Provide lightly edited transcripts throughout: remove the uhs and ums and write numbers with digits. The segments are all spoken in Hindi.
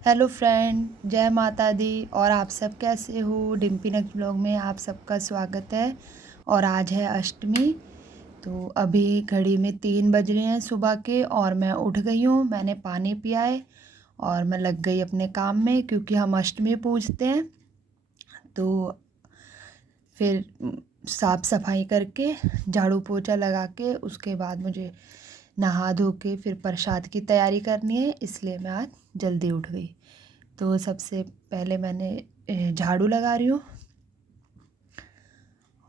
हेलो फ्रेंड, जय माता दी। और आप सब कैसे हो? डिम्पी नेक्स्ट ब्लॉग में आप सबका स्वागत है। और आज है अष्टमी। तो अभी घड़ी में 3 बज रहे हैं सुबह के और मैं उठ गई हूँ। मैंने पानी पिया है और मैं लग गई अपने काम में, क्योंकि हम अष्टमी पूजते हैं। तो फिर साफ़ सफाई करके झाड़ू पोछा लगा के उसके बाद मुझे नहा धो के फिर प्रसाद की तैयारी करनी है, इसलिए मैं आज जल्दी उठ गई। तो सबसे पहले मैंने झाड़ू लगा रही हूँ।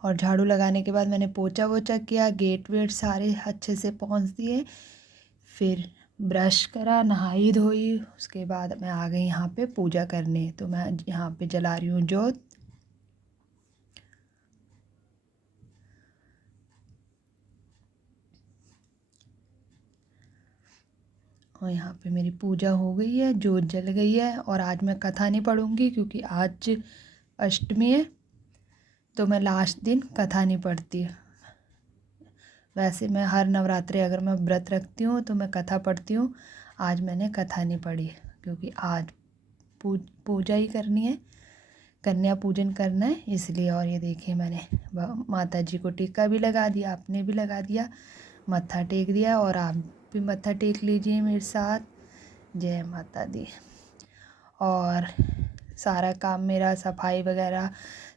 और झाड़ू लगाने के बाद मैंने पोछा वोछा किया, गेट वेट सारे अच्छे से पोंछ दिए। फिर ब्रश करा, नहाई धोई। उसके बाद मैं आ गई यहाँ पे पूजा करने। तो मैं यहाँ पे जला रही हूँ जोत। और यहाँ पे मेरी पूजा हो गई है, जोत जल गई है। और आज मैं कथा नहीं पढ़ूँगी क्योंकि आज अष्टमी है, तो मैं लास्ट दिन कथा नहीं पढ़ती। वैसे मैं हर नवरात्रि अगर मैं व्रत रखती हूँ तो मैं कथा पढ़ती हूँ। आज मैंने कथा नहीं पढ़ी क्योंकि आज पूजा ही करनी है, कन्या पूजन करना है इसलिए। और ये देखिए मैंने माता जी को टीका भी लगा दिया, आपने भी लगा दिया, मत्था टेक दिया। और आप भी मत्था टेक लीजिए मेरे साथ। जय माता दी। और सारा काम मेरा सफाई वगैरह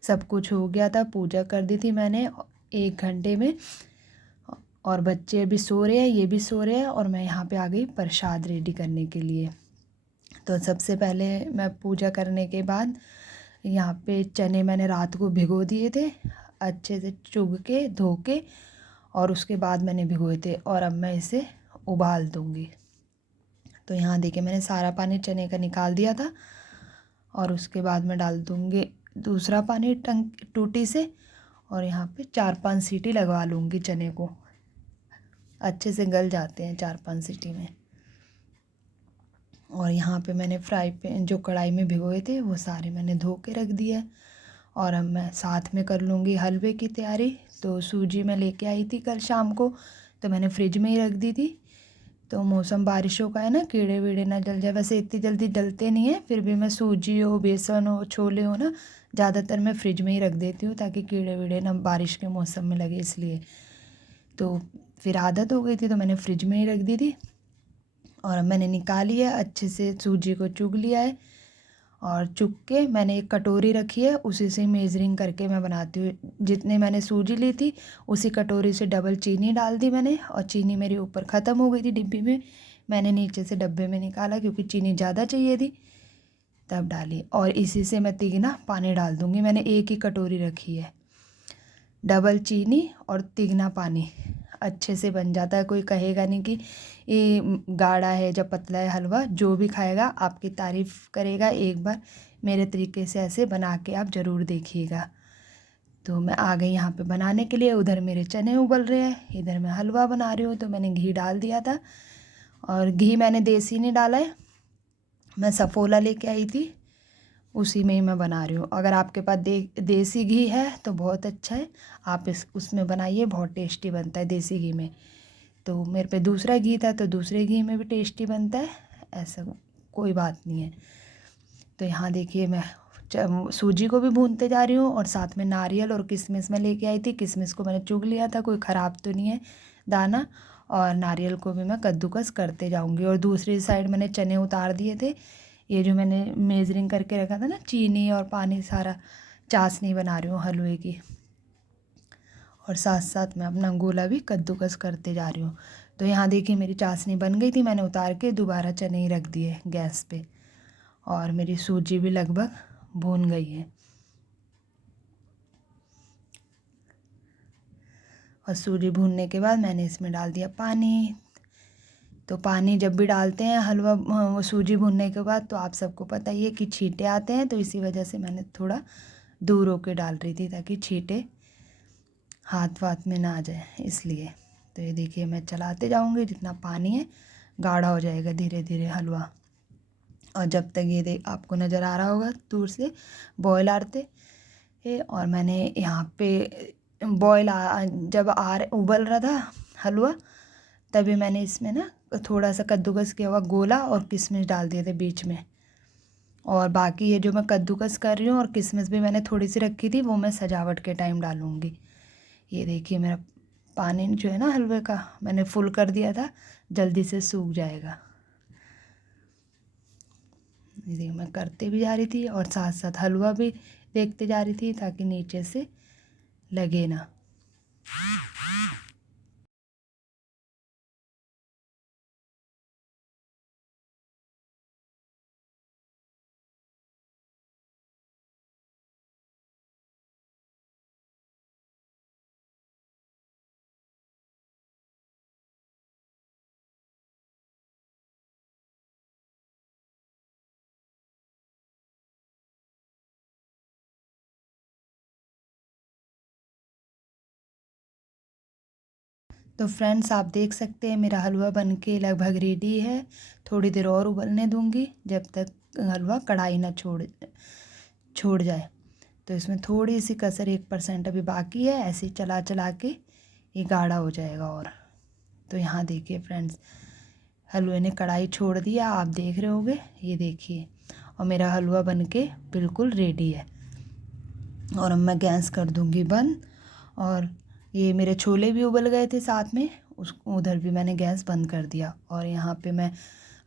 सब कुछ हो गया था, पूजा कर दी थी मैंने 1 घंटे में। और बच्चे अभी सो रहे हैं, ये भी सो रहे हैं, और मैं यहाँ पे आ गई प्रसाद रेडी करने के लिए। तो सबसे पहले मैं पूजा करने के बाद यहाँ पे चने मैंने रात को भिगो दिए थे, अच्छे से चुग के धो के। और उसके बाद मैंने भिगोए थे और अब मैं इसे उबाल दूँगी। तो यहाँ देखिए मैंने सारा पानी चने का निकाल दिया था। और उसके बाद मैं डाल दूँगी दूसरा पानी टूटी से। और यहाँ पे 4-5 सीटी लगवा लूँगी, चने को अच्छे से गल जाते हैं 4-5 सीटी में। और यहाँ पे मैंने फ्राई पैन जो कढ़ाई में भिगोए थे वो सारे मैंने धो के रख दिए। और अब मैं साथ में कर लूँगी हलवे की तैयारी। तो सूजी मैं लेके आई थी कल शाम को, तो मैंने फ्रिज में ही रख दी थी। तो मौसम बारिशों का है ना, कीड़े वीड़े ना जल जाए। वैसे इतनी जल्दी डलते नहीं है, फिर भी मैं सूजी हो, बेसन हो, छोले हो ना, ज़्यादातर मैं फ्रिज में ही रख देती हूँ ताकि कीड़े वीड़े ना बारिश के मौसम में लगे, इसलिए। तो फिर आदत हो गई थी तो मैंने फ्रिज में ही रख दी थी। और मैंने निकाली है, अच्छे से सूजी को चुग लिया है। और चुग के मैंने एक कटोरी रखी है, उसी से मेज़रिंग करके मैं बनाती हूँ। जितने मैंने सूजी ली थी उसी कटोरी से डबल चीनी डाल दी मैंने। और चीनी मेरी ऊपर ख़त्म हो गई थी डिब्बी में, मैंने नीचे से डब्बे में निकाला क्योंकि चीनी ज़्यादा चाहिए थी, तब डाली। और इसी से मैं तिगना पानी डाल दूँगी। मैंने एक ही कटोरी रखी है, डबल चीनी और तिगना पानी अच्छे से बन जाता है। कोई कहेगा नहीं कि ये गाढ़ा है जब पतला है हलवा। जो भी खाएगा आपकी तारीफ़ करेगा। एक बार मेरे तरीके से ऐसे बना के आप ज़रूर देखिएगा। तो मैं आ गई यहाँ पे बनाने के लिए। उधर मेरे चने उबल रहे हैं, इधर मैं हलवा बना रही हूँ। तो मैंने घी डाल दिया था, और घी मैंने देसी नहीं डाला है, मैं सफ़ोला लेके आई थी, उसी में ही मैं बना रही हूँ। अगर आपके पास देसी घी है तो बहुत अच्छा है, आप उसमें बनाइए, बहुत टेस्टी बनता है देसी घी में। तो मेरे पे दूसरा घी था तो दूसरे घी में भी टेस्टी बनता है, ऐसा कोई बात नहीं है। तो यहाँ देखिए मैं सूजी को भी भूनते जा रही हूँ, और साथ में नारियल और किशमिश मैं लेके आई थी। किशमिश को मैंने चुग लिया था, कोई ख़राब तो नहीं है दाना। और नारियल को भी मैं कद्दूकस करते जाऊँगी। और दूसरी साइड मैंने चने उतार दिए थे। ये जो मैंने मेजरिंग करके रखा था ना, चीनी और पानी सारा, चाशनी बना रही हूँ हलवे की। और साथ साथ मैं अपना गोला भी कद्दूकस करते जा रही हूँ। तो यहाँ देखिए मेरी चाशनी बन गई थी, मैंने उतार के दोबारा चने ही रख दिए गैस पे। और मेरी सूजी भी लगभग भून गई है। और सूजी भूनने के बाद मैंने इसमें डाल दिया पानी। तो पानी जब भी डालते हैं हलवा वो सूजी भूनने के बाद, तो आप सबको पता ही है कि छींटे आते हैं। तो इसी वजह से मैंने थोड़ा दूर होके डाल रही थी ताकि छींटे हाथ वाथ में ना आ जाए, इसलिए। तो ये देखिए मैं चलाते जाऊंगी, जितना पानी है गाढ़ा हो जाएगा धीरे धीरे हलवा। और जब तक ये देख आपको नज़र आ रहा होगा दूर से बॉयल आते है। और मैंने यहाँ पे बॉयल जब उबल रहा था हलवा, तभी मैंने इसमें ना थोड़ा सा कद्दूकस किया हुआ गोला और किशमिश डाल दिए थे बीच में। और बाकी ये जो मैं कद्दूकस कर रही हूँ और किशमिश भी मैंने थोड़ी सी रखी थी, वो मैं सजावट के टाइम डालूँगी। ये देखिए मेरा पानी जो है ना हलवे का, मैंने फुल कर दिया था, जल्दी से सूख जाएगा। ये देखिए मैं करते भी जा रही थी और साथ साथ हलवा भी देखते जा रही थी ताकि नीचे से लगे ना। तो फ्रेंड्स आप देख सकते हैं मेरा हलवा बनके लगभग रेडी है। थोड़ी देर और उबलने दूंगी जब तक हलवा कढ़ाई ना छोड़ जाए। तो इसमें थोड़ी सी कसर 1% अभी बाकी है, ऐसे चला चला के ये गाढ़ा हो जाएगा। और तो यहाँ देखिए फ्रेंड्स, हलवे ने कढ़ाई छोड़ दिया, आप देख रहे होंगे, ये देखिए। और मेरा हलवा बनके बिल्कुल रेडी है। और अब मैं गैस कर दूंगी बंद। और ये मेरे छोले भी उबल गए थे साथ में, उस उधर भी मैंने गैस बंद कर दिया। और यहाँ पे मैं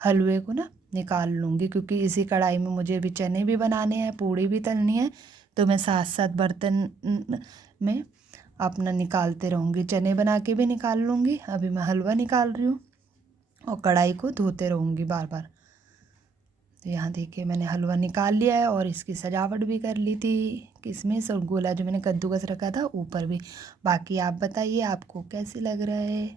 हलवे को ना निकाल लूँगी, क्योंकि इसी कढ़ाई में मुझे अभी चने भी बनाने हैं, पूड़ी भी तलनी है। तो मैं साथ साथ बर्तन में अपना निकालते रहूँगी, चने बना के भी निकाल लूँगी। अभी मैं हलवा निकाल रही हूँ और कढ़ाई को धोते रहूँगी बार बार। तो यहाँ देखिए मैंने हलवा निकाल लिया है और इसकी सजावट भी कर ली थी, किशमिश और गोला जो मैंने कद्दूकस रखा था ऊपर भी। बाकी आप बताइए आपको कैसे लग रहा है।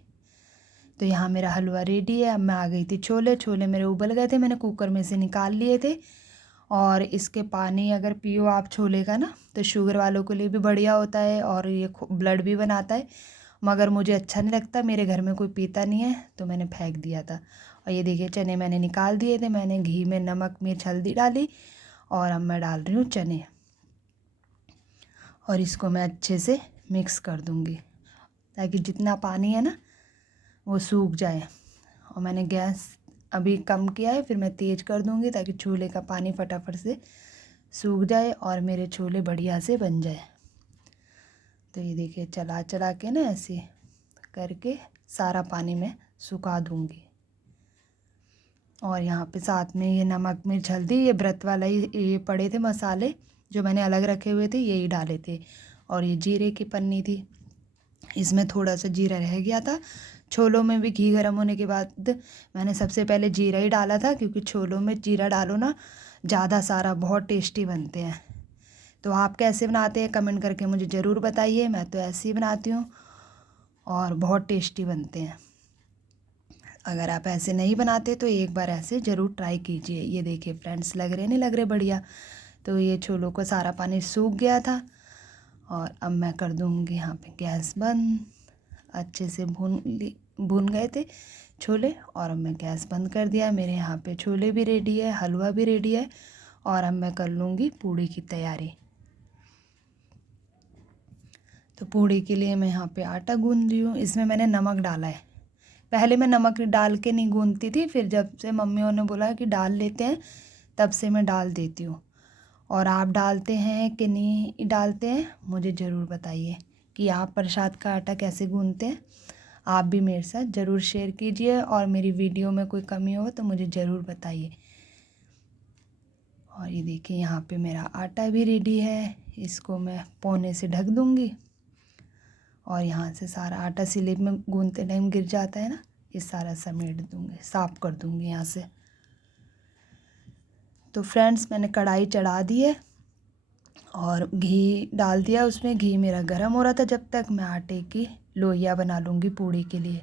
तो यहाँ मेरा हलवा रेडी है। अब मैं आ गई थी छोले मेरे उबल गए थे, मैंने कुकर में से निकाल लिए थे। और इसके पानी अगर पियो आप छोले का ना, तो शुगर वालों के लिए भी बढ़िया होता है और ये ब्लड भी बनाता है। मगर मुझे अच्छा नहीं लगता, मेरे घर में कोई पीता नहीं है, तो मैंने फेंक दिया था। और ये देखिए चने मैंने निकाल दिए थे, मैंने घी में नमक मिर्च हल्दी डाली और अब मैं डाल रही हूँ चने। और इसको मैं अच्छे से मिक्स कर दूँगी ताकि जितना पानी है ना वो सूख जाए। और मैंने गैस अभी कम किया है, फिर मैं तेज़ कर दूँगी ताकि छोले का पानी फटाफट से सूख जाए और मेरे छोले बढ़िया से बन जाए। तो ये देखिए चला चला के ना ऐसे करके सारा पानी मैं सुखा दूँगी। और यहाँ पे साथ में ये नमक मिर्च हल्दी, ये व्रत वाला ही ये पड़े थे मसाले जो मैंने अलग रखे हुए थे, यही डाले थे। और ये जीरे की पन्नी थी, इसमें थोड़ा सा जीरा रह गया था। छोलों में भी घी गर्म होने के बाद मैंने सबसे पहले जीरा ही डाला था, क्योंकि छोलों में जीरा डालो ना ज़्यादा सारा, बहुत टेस्टी बनते हैं। तो आप कैसे बनाते हैं कमेंट करके मुझे ज़रूर बताइए। मैं तो ऐसे ही बनाती हूँ और बहुत टेस्टी बनते हैं। अगर आप ऐसे नहीं बनाते तो एक बार ऐसे ज़रूर ट्राई कीजिए। ये देखिए फ्रेंड्स, लग रहे नहीं लग रहे बढ़िया। तो ये छोलों को सारा पानी सूख गया था और अब मैं कर दूँगी यहाँ पे गैस बंद। अच्छे से भून गए थे छोले और अब मैं गैस बंद कर दिया। मेरे यहाँ पे छोले भी रेडी है, हलवा भी रेडी है और अब मैं कर लूँगी पूड़ी की तैयारी। तो पूड़ी के लिए मैं यहाँ पे आटा गूँध रही हूँ। इसमें मैंने नमक डाला है, पहले मैं नमक डाल के नहीं गूँधती थी, फिर जब से मम्मियों ने बोला कि डाल लेते हैं तब से मैं डाल देती हूँ। और आप डालते हैं कि नहीं डालते हैं मुझे ज़रूर बताइए कि आप प्रसाद का आटा कैसे गूँधते हैं। आप भी मेरे साथ ज़रूर शेयर कीजिए और मेरी वीडियो में कोई कमी हो तो मुझे ज़रूर बताइए। और ये देखिए यहाँ पे मेरा आटा भी रेडी है, इसको मैं पौने से ढक दूँगी। और यहाँ से सारा आटा स्लिप में गूँधते टाइम गिर जाता है ना, ये सारा समेट दूँगी, साफ़ कर दूँगी यहाँ से। तो फ्रेंड्स मैंने कढ़ाई चढ़ा दी है और घी डाल दिया उसमें। घी मेरा गर्म हो रहा था जब तक मैं आटे की लोइयाँ बना लूँगी पूड़ी के लिए।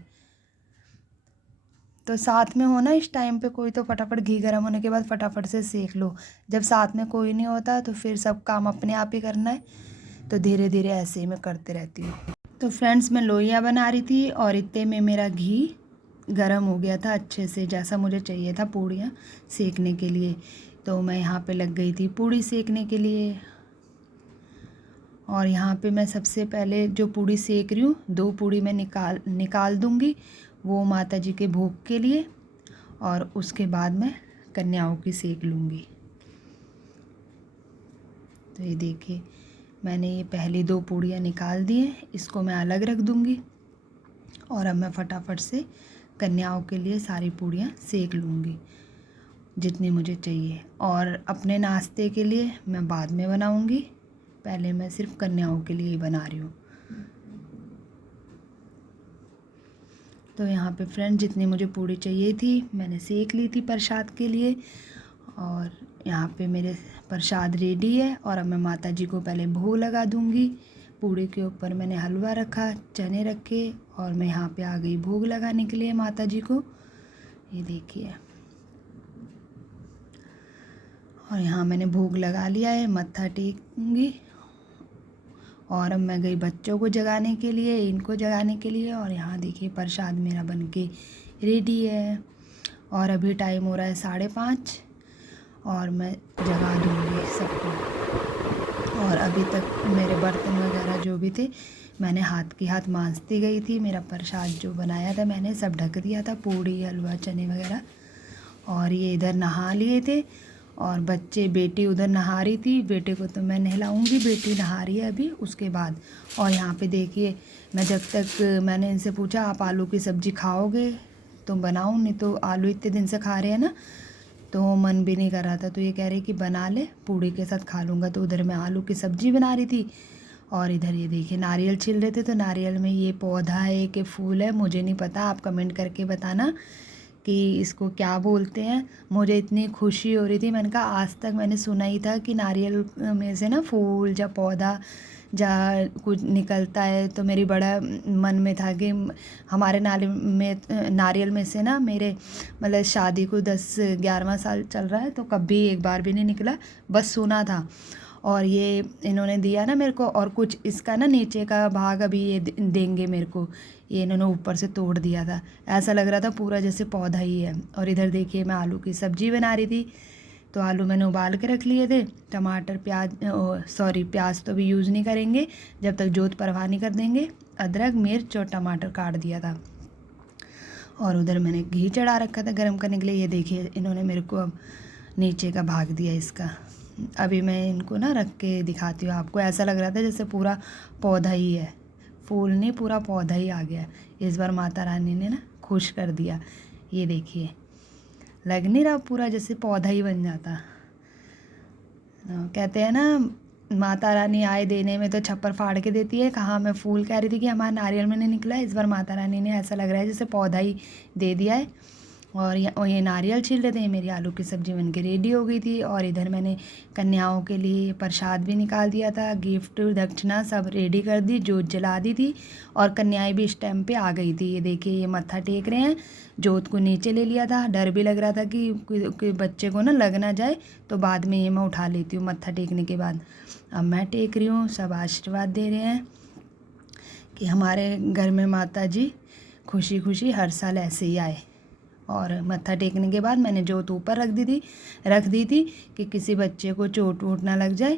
तो साथ में हो ना इस टाइम पे कोई, तो फटाफट घी गर्म होने के बाद फटाफट से सेक लो। जब साथ में कोई नहीं होता तो फिर सब काम अपने आप ही करना है, तो धीरे धीरे ऐसे ही मैं करते रहती हूँ। तो फ्रेंड्स मैं लोइयाँ बना रही थी और इतने में मेरा घी गरम हो गया था अच्छे से, जैसा मुझे चाहिए था पूड़ियाँ सेकने के लिए। तो मैं यहाँ पे लग गई थी पूड़ी सेकने के लिए। और यहाँ पे मैं सबसे पहले जो पूड़ी सेक रही हूँ, 2 पूड़ी मैं निकाल दूँगी, वो माता जी के भोग के लिए। और उसके बाद मैं कन्याओं की सेक लूँगी। तो ये देखिए मैंने ये पहली 2 पूड़ियाँ निकाल दी हैं, इसको मैं अलग रख दूँगी और अब मैं फटाफट से कन्याओं के लिए सारी पूड़ियाँ सेक लूँगी जितनी मुझे चाहिए, और अपने नाश्ते के लिए मैं बाद में बनाऊँगी, पहले मैं सिर्फ कन्याओं के लिए ही बना रही हूँ। तो यहाँ पे फ्रेंड जितनी मुझे पूड़ी चाहिए थी मैंने सेक ली थी प्रसाद के लिए, और यहाँ पे मेरे प्रसाद रेडी है। और अब मैं माता जी को पहले भोग लगा दूँगी। पूड़ी के ऊपर मैंने हलवा रखा, चने रखे, और मैं यहाँ पे आ गई भोग लगाने के लिए माता जी को। ये देखिए, और यहाँ मैंने भोग लगा लिया है, मत्था टेकूँगी। और अब मैं गई बच्चों को जगाने के लिए, इनको जगाने के लिए। और यहाँ देखिए प्रसाद मेरा बनके रेडी है, और अभी टाइम हो रहा है 5:30, और मैं जगा दूँगी सबको। और अभी तक मेरे बर्तन वगैरह जो भी थे मैंने हाथ मांजती गई थी। मेरा प्रसाद जो बनाया था मैंने सब ढक दिया था, पूड़ी हलवा चने वगैरह। और ये इधर नहा लिए थे, और बच्चे, बेटी उधर नहा रही थी, बेटे को तो मैं नहलाऊंगी, बेटी नहा रही है अभी उसके बाद। और यहाँ पे देखिए मैं जब तक मैंने इनसे पूछा आप आलू की सब्ज़ी खाओगे तो बनाऊँ, नहीं तो आलू इतने दिन से खा रहे हैं ना, तो मन भी नहीं कर रहा था, तो ये कह रहे कि बना ले, पूड़ी के साथ खा लूँगा। तो उधर मैं आलू की सब्ज़ी बना रही थी, और इधर ये देखिए नारियल छिल रहे थे। तो नारियल में ये पौधा है कि फूल है मुझे नहीं पता, आप कमेंट करके बताना कि इसको क्या बोलते हैं। मुझे इतनी खुशी हो रही थी, मैंने कहा आज तक मैंने सुना ही था कि नारियल में से ना फूल या पौधा जा कुछ निकलता है, तो मेरी बड़ा मन में था कि हमारे नारियल में से ना मेरे मतलब शादी को 10-11वां साल चल रहा है, तो कभी एक बार भी नहीं निकला, बस सुना था। और ये इन्होंने दिया ना मेरे को, और कुछ इसका ना नीचे का भाग अभी ये देंगे मेरे को, ये इन्होंने ऊपर से तोड़ दिया था, ऐसा लग रहा था पूरा जैसे पौधा ही है। और इधर देखिए मैं आलू की सब्ज़ी बना रही थी, तो आलू मैंने उबाल के रख लिए थे। टमाटर प्याज तो अभी यूज़ नहीं करेंगे जब तक जोत परवाह नहीं कर देंगे। अदरक मिर्च और टमाटर काट दिया था, और उधर मैंने घी चढ़ा रखा था गर्म करने के लिए। ये देखिए इन्होंने मेरे को अब नीचे का भाग दिया इसका। अभी मैं इनको ना रख के दिखाती हूँ आपको। ऐसा लग रहा था जैसे पूरा पौधा ही है, फूल नहीं पूरा पौधा ही आ गया। इस बार माता रानी ने ना खुश कर दिया। ये देखिए लग नहीं रहा पूरा जैसे पौधा ही बन जाता। कहते हैं ना माता रानी आए देने में तो छप्पर फाड़ के देती है। कहाँ मैं फूल कह रही थी कि हमारा नारियल में नहीं निकला, इस बार माता रानी ने ऐसा लग रहा है जैसे पौधा ही दे दिया है। और ये नारियल छील रहे थे, मेरी आलू की सब्ज़ी बनके रेडी हो गई थी। और इधर मैंने कन्याओं के लिए प्रसाद भी निकाल दिया था, गिफ्ट दक्षिणा सब रेडी कर दी, जोत जला दी थी, और कन्याएं भी इस टाइम पे आ गई थी। ये देखिए ये मत्था टेक रहे हैं, जोत को नीचे ले लिया था, डर भी लग रहा था कि बच्चे को ना लग ना जाए, तो बाद में ये मैं उठा लेती हूँ मत्था टेकने के बाद। अब मैं टेक रही हूँ, सब आशीर्वाद दे रहे हैं कि हमारे घर में माता जी खुशी खुशी हर साल ऐसे ही आए। और मत्था टेकने के बाद मैंने जोत ऊपर रख दी थी कि किसी बच्चे को चोट वोट ना लग जाए।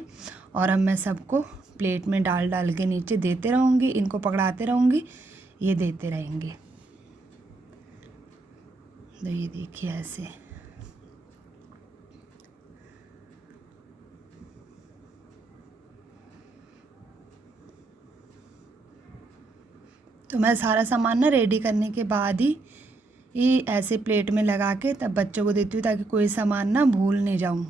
और अब मैं सबको प्लेट में डाल डाल के नीचे देते रहूँगी, इनको पकड़ाते रहूँगी, ये देते रहेंगे। तो ये देखिए ऐसे। तो मैं सारा सामान ना रेडी करने के बाद ही ये ऐसे प्लेट में लगा के तब बच्चों को देती हूँ, ताकि कोई सामान ना भूल नहीं जाऊँ।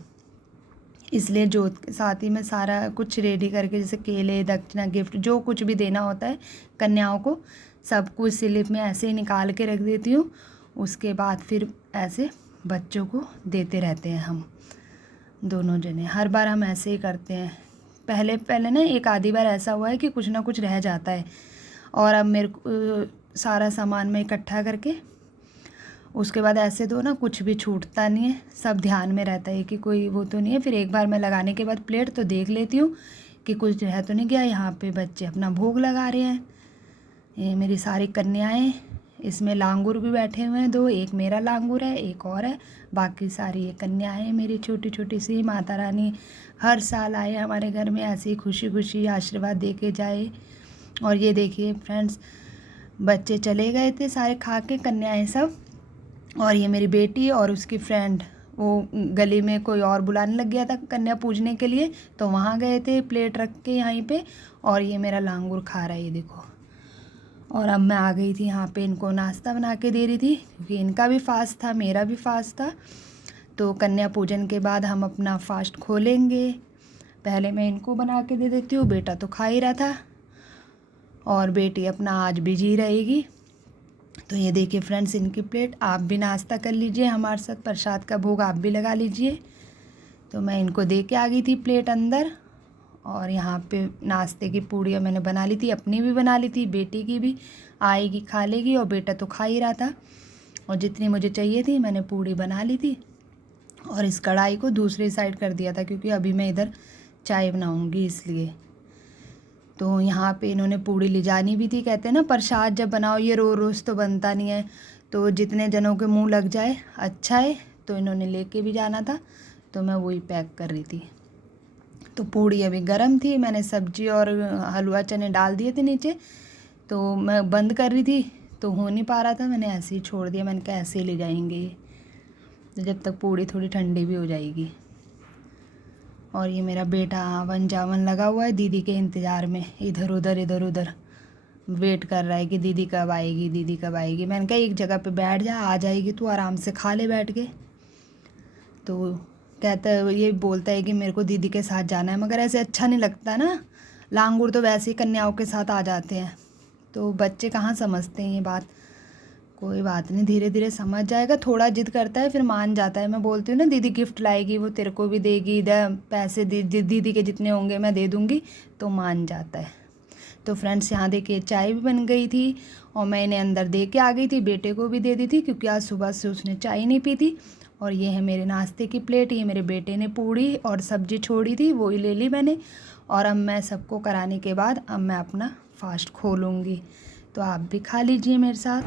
इसलिए जोत के साथ ही मैं सारा कुछ रेडी करके, जैसे केले दक्षिणा गिफ्ट जो कुछ भी देना होता है कन्याओं को, सब कुछ स्लिप में ऐसे ही निकाल के रख देती हूँ। उसके बाद फिर ऐसे बच्चों को देते रहते हैं हम दोनों जने। हर बार हम ऐसे ही करते हैं। पहले ना एक आधी बार ऐसा हुआ है कि कुछ ना कुछ रह जाता है, और अब मेरे को सारा सामान में इकट्ठा करके उसके बाद ऐसे दो ना, कुछ भी छूटता नहीं है, सब ध्यान में रहता है कि कोई वो तो नहीं है। फिर एक बार मैं लगाने के बाद प्लेट तो देख लेती हूँ कि कुछ रह तो नहीं गया। यहाँ पे बच्चे अपना भोग लगा रहे हैं, ये मेरी सारी कन्याएं, इसमें लांगूर भी बैठे हुए हैं 2, एक मेरा लांगूर है एक और है, बाकी सारी ये कन्याएं मेरी छोटी छोटी सी। माता रानी हर साल आए हमारे घर में, ऐसे ही खुशी खुशी आशीर्वाद दे के जाए। और ये देखिए फ्रेंड्स, बच्चे चले गए थे सारे खा के, कन्याएं सब, और ये मेरी बेटी और उसकी फ्रेंड वो गली में कोई और बुलाने लग गया था कन्या पूजने के लिए, तो वहाँ गए थे प्लेट रख के यहीं पे। और ये मेरा लांगूर खा रहा है, ये देखो। और अब मैं आ गई थी यहाँ पे, इनको नाश्ता बना के दे रही थी क्योंकि इनका भी फास्ट था, मेरा भी फास्ट था। तो कन्या पूजन के बाद हम अपना फास्ट खोलेंगे। पहले मैं इनको बना के दे देती हूँ, बेटा तो खा ही रहा था और बेटी अपना आज बिजी रहेगी। तो ये देखिए फ्रेंड्स इनकी प्लेट। आप भी नाश्ता कर लीजिए हमारे साथ, प्रसाद का भोग आप भी लगा लीजिए। तो मैं इनको दे के आ गई थी प्लेट अंदर। और यहाँ पे नाश्ते की पूड़ियाँ मैंने बना ली थी, अपनी भी बना ली थी, बेटी की भी आएगी खा लेगी, और बेटा तो खा ही रहा था। और जितनी मुझे चाहिए थी मैंने पूड़ी बना ली थी। और इस कढ़ाई को दूसरी साइड कर दिया था क्योंकि अभी मैं इधर चाय बनाऊँगी इसलिए। तो यहाँ पे इन्होंने पूड़ी ले जानी भी थी। कहते हैं ना प्रसाद जब बनाओ ये रोज़ तो बनता नहीं है, तो जितने जनों के मुंह लग जाए अच्छा है। तो इन्होंने लेके भी जाना था, तो मैं वही पैक कर रही थी। तो पूड़ी अभी गर्म थी, मैंने सब्जी और हलवा चने डाल दिए थे नीचे। तो मैं बंद कर रही थी तो हो नहीं पा रहा था, मैंने ऐसे ही छोड़ दिया। मैंने कहा ऐसे ही ले जाएंगे ये, तो जब तक पूड़ी थोड़ी ठंडी भी हो जाएगी। और ये मेरा बेटा आवन जावन लगा हुआ है दीदी के इंतज़ार में, इधर उधर वेट कर रहा है कि दीदी कब आएगी, दीदी कब आएगी। मैंने कहा एक जगह पे बैठ जा, आ जाएगी तू, आराम से खा ले बैठ के। तो कहता है, ये बोलता है कि मेरे को दीदी के साथ जाना है, मगर ऐसे अच्छा नहीं लगता ना। लांगूर तो वैसे ही कन्याओं के साथ आ जाते हैं, तो बच्चे कहाँ समझते हैं ये बात। कोई बात नहीं, धीरे धीरे समझ जाएगा। थोड़ा जिद करता है फिर मान जाता है। मैं बोलती हूँ ना दीदी गिफ्ट लाएगी, वो तेरे को भी देगी, इधर पैसे दीदी के जितने होंगे मैं दे दूँगी, तो मान जाता है। तो फ्रेंड्स यहाँ देखिए चाय भी बन गई थी और मैं इन्हें अंदर दे के आ गई थी, बेटे को भी दे दी थी क्योंकि आज सुबह से उसने चाय नहीं पी थी। और ये है मेरे नाश्ते की प्लेट। ये मेरे बेटे ने पूड़ी और सब्जी छोड़ी थी, वही ले ली मैंने। और अब मैं सबको कराने के बाद अब मैं अपना फास्ट खोलूँगी, तो आप भी खा लीजिए मेरे साथ।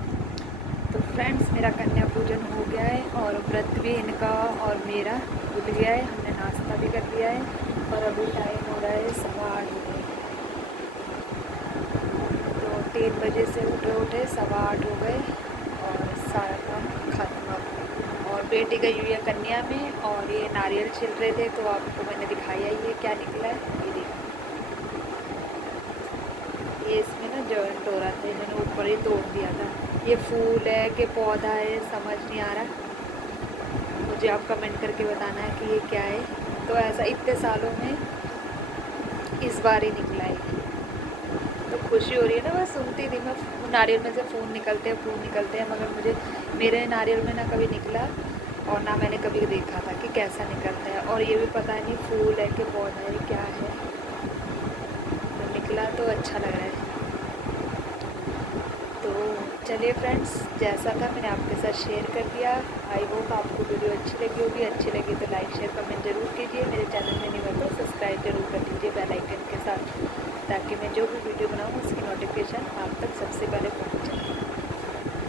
तो फ्रेंड्स मेरा कन्या पूजन हो गया है और व्रत भी इनका और मेरा खुल गया है। हमने नाश्ता भी कर लिया है और अभी टाइम हो रहा है 8:15 बजे। तो 3 बजे से उठे 8:15 हो गए और सारा काम खत्म अब। और बेटी गई हुई है कन्या में और ये नारियल छिल रहे थे, तो आपको मैंने दिखाया ये क्या निकला है। ये देखो, ये इसमें ना जॉइंट हो रहा था, इन्होंने ऊपर ही तोड़ दिया था। ये फूल है कि पौधा है समझ नहीं आ रहा, मुझे आप कमेंट करके बताना है कि ये क्या है। तो ऐसा इतने सालों में इस बार ही निकला है, तो खुशी हो रही है ना। मैं सुनती थी, मैं नारियल में से फूल निकलते हैं, मगर मुझे मेरे नारियल में ना कभी निकला और ना मैंने कभी देखा था कि कैसा निकलता है। और ये भी पता नहीं फूल है कि पौधा है क्या है, तो निकला तो अच्छा लग रहा है। तो चलिए फ्रेंड्स, जैसा था मैंने आपके साथ शेयर कर दिया। आई होप आपको वीडियो अच्छी लगी होगी। अच्छी लगी तो लाइक शेयर कमेंट जरूर कीजिए। मेरे चैनल में नहीं हो तो सब्सक्राइब जरूर कर लीजिए बेल आइकन के साथ, ताकि मैं जो भी वीडियो बनाऊँ उसकी नोटिफिकेशन आप तक सबसे पहले पहुँच जाए।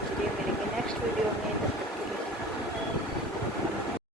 चलिए मिलेंगे नेक्स्ट वीडियो में, तब तक